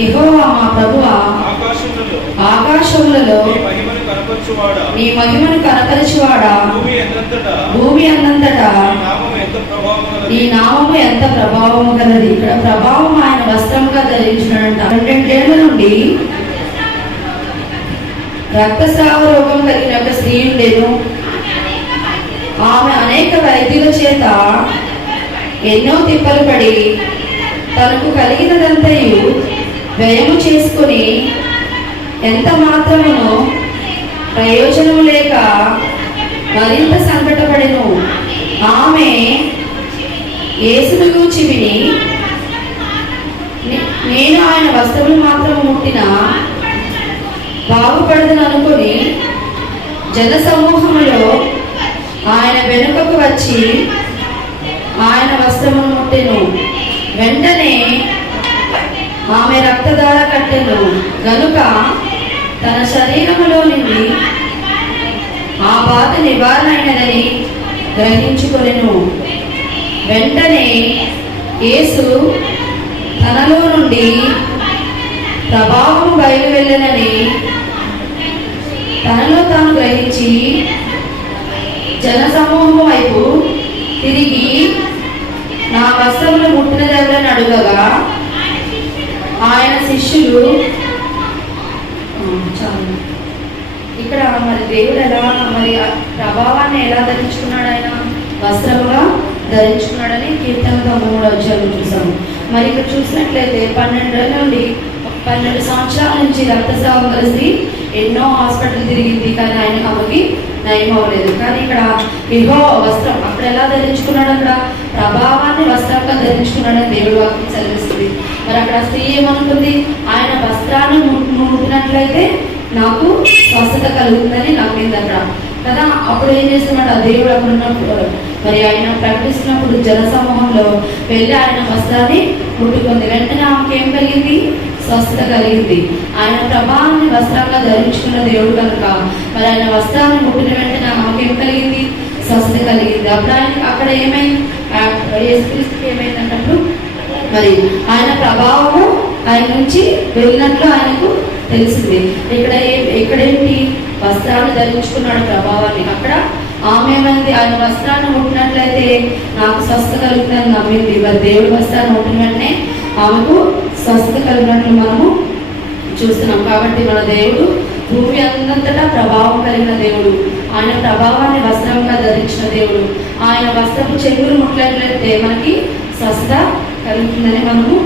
యెహోవా మా ప్రభువా, ఆకాశములలో నీ మహిమను కనపరచువాడా, భూమి అన్నంతటా నీ నామము ఎంత ప్రభావము గలది. ఇక్కడ ప్రభావం ఆయన వస్త్రంగా ధరించినాడంట. 12 ఏళ్ల నుండి రక్తస్రావ రోగం కలిగిన ఒక స్త్రీ ఉండేను. ఆమె అనేక వైద్యుల చేత ఎన్నో తిప్పలు పడి తనకు కలిగినదంతయు వ్యయము చేసుకుని ఎంత మాత్రమును ప్రయోజనము లేక మరింత సంకటపడెను. ఆమె యేసును గూర్చి విని, నేను ఆయన వస్త్రములు మాత్రము ముట్టిన బాగుపడదని అనుకుని జన సమూహములో ఆయన వెనుకకు వచ్చి ఆయన వస్త్రమును ముట్టెను. వెంటనే ఆమె రక్తధార కట్టెను గనుక తన శరీరములో నుండి ఆ బాధ నివారణ అయినదని గ్రహించుకొనెను. వెంటనే యేసు తనలో నుండి ప్రభావము బయలు వెళ్ళనని తనలో తాను గ్రహించి జన సమూహం వైపు తిరిగి నా వస్త్రములు ముట్టినదెవరని అడుగగా ఆయన శిష్యులు ఇక్కడ మరి దేవుడు ఎలా మరి ప్రభావాన్ని ఎలా ధరించుకున్నాడు, ఆయన వస్త్రముగా ధరించుకున్నాడని కీర్తన 93 చూసాము. మరి ఇక్కడ చూసినట్లయితే 12 సంవత్సరాల నుంచి రక్తస్రావం కలిసి ఎన్నో హాస్పిటల్ తిరిగింది, కానీ ఆయన ఆమెకి నయం అవ్వలేదు. కానీ ఇక్కడ యెహోవా వస్త్రం అప్పుడు ఎలా ధరించుకున్నాడు, అక్కడ ప్రభావాన్ని వస్త్రంగా ధరించుకున్నాడని దేవుడు వాక్యం చదివిస్తుంది. మరి అక్కడ స్త్రీ ఏమనుకుంది, ఆయన వస్త్రాన్ని ముట్టినట్లయితే నాకు స్వస్థత కలుగుతుందని నమ్మింది అక్కడ కదా. అప్పుడు ఏం చేస్తున్నాడు ఆ దేవుడు అక్కడ ఉన్నప్పుడు, మరి ఆయన ప్రకటిస్తున్నప్పుడు జన సమూహంలో వెళ్ళి ఆయన వస్త్రాన్ని ముట్టుకుంది. వెంటనే ఆమెకి ఏం కలిగింది, స్వస్థత కలిగింది. ఆయన ప్రభావాన్ని వస్త్రంగా ధరించుకున్న దేవుడు కనుక మరి ఆయన వస్త్రాన్ని ముట్టిన వెంటనే ఆమెకి ఏం కలిగింది, స్వస్థత కలిగింది. అప్పుడు ఆయన అక్కడ ఏమైంది, యేసుక్రీస్తుకి ఏమైందన్నప్పుడు మరి ఆయన ప్రభావము ఆయన నుంచి వెళ్ళినట్లు ఆయనకు తెలిసింది. ఇక్కడేంటి, వస్త్రాన్ని ధరించుకున్నాడు ప్రభావాన్ని. అక్కడ ఆమె ఏమైంది, ఆయన వస్త్రాన్ని ముట్టినట్లయితే నాకు స్వస్థత కలుగుతుందని నమ్మింది. మరి దేవుడి వస్త్రాన్ని ముట్టిన వెంటనే ఆమెకు స్వస్థత కలిగినట్లు మనము చూస్తున్నాం. కాబట్టి మన దేవుడు భూమి అంతటా ప్రభావం కలిగిన దేవుడు. ఆయన ప్రభావాన్ని వస్త్రంగా ధరించిన దేవుడు. ఆయన వస్త్రపు చెవులు ముట్టినట్లయితే మనకి స్వస్థత కలుగుతుందని మనము